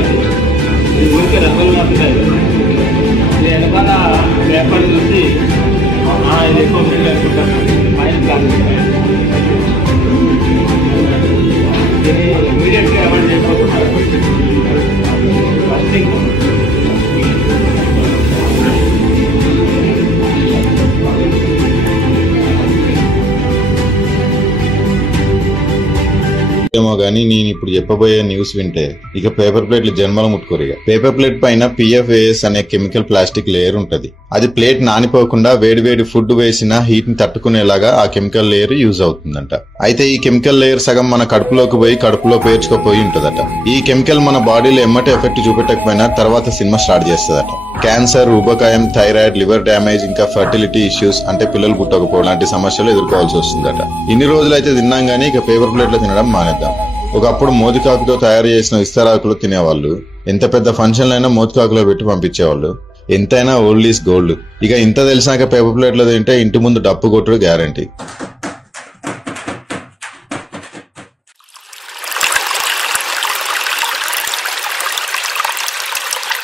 ఇది ఊరికే రసలు మాత్రమే. ఇది వెనకాల పేపర్ చూసి ఇది ఎక్కువ మీరు అనుకుంటారు మైనస్ కాదు. దీన్ని ఇమీడియట్గా అవాయిడ్ చేయకపోతున్నారు. ఫస్ట్ థింగ్ ఏమో గానీ నేను ఇప్పుడు చెప్పబోయే న్యూస్ వింటే ఇక పేపర్ ప్లేట్లు జన్మలు ముట్టుకోరు. పేపర్ ప్లేట్ పైన PFAS అనే కెమికల్ ప్లాస్టిక్ లేయర్ ఉంటది. అది ప్లేట్ నానిపోకుండా వేడి ఫుడ్ వేసిన హీట్ ని తట్టుకునేలాగా ఆ కెమికల్ లేయర్ యూజ్ అవుతుందంట. అయితే ఈ కెమికల్ లేయర్ సగం మన కడుపులోకి పోయి కడుపులో పేర్చుకోపోయి ఉంటదట. ఈ కెమికల్ మన బాడీలో ఎమ్మటే ఎఫెక్ట్ చూపెట్టకపోయినా తర్వాత సినిమా స్టార్ట్ చేస్తుందట. క్యాన్సర్, ఊబకాయం, థైరాయిడ్, లివర్ డ్యామేజ్, ఇంకా ఫర్టిలిటీ ఇష్యూస్ అంటే పిల్లలు పుట్టకపోవడం లాంటి సమస్యలు ఎదుర్కోవాల్సి వస్తుందట. ఇన్ని రోజులైతే తిన్నాం గానీ ఇక పేపర్ ప్లేట్లో తినడం మానేద్దాం. ఒకప్పుడు మోతికాకుతో తయారు చేసిన ఇస్తరాకులు తినేవాళ్ళు. ఎంత పెద్ద ఫంక్షన్లైనా మోతికాకులో పెట్టి పంపించేవాళ్ళు. ఎంతైనా ఓల్డ్ ఈస్ గోల్డ్. ఇక ఇంత తెలిసినాక పేపర్ ప్లేట్లో తింటే ఇంటి ముందు డప్పు కొట్టుడు గ్యారంటీ.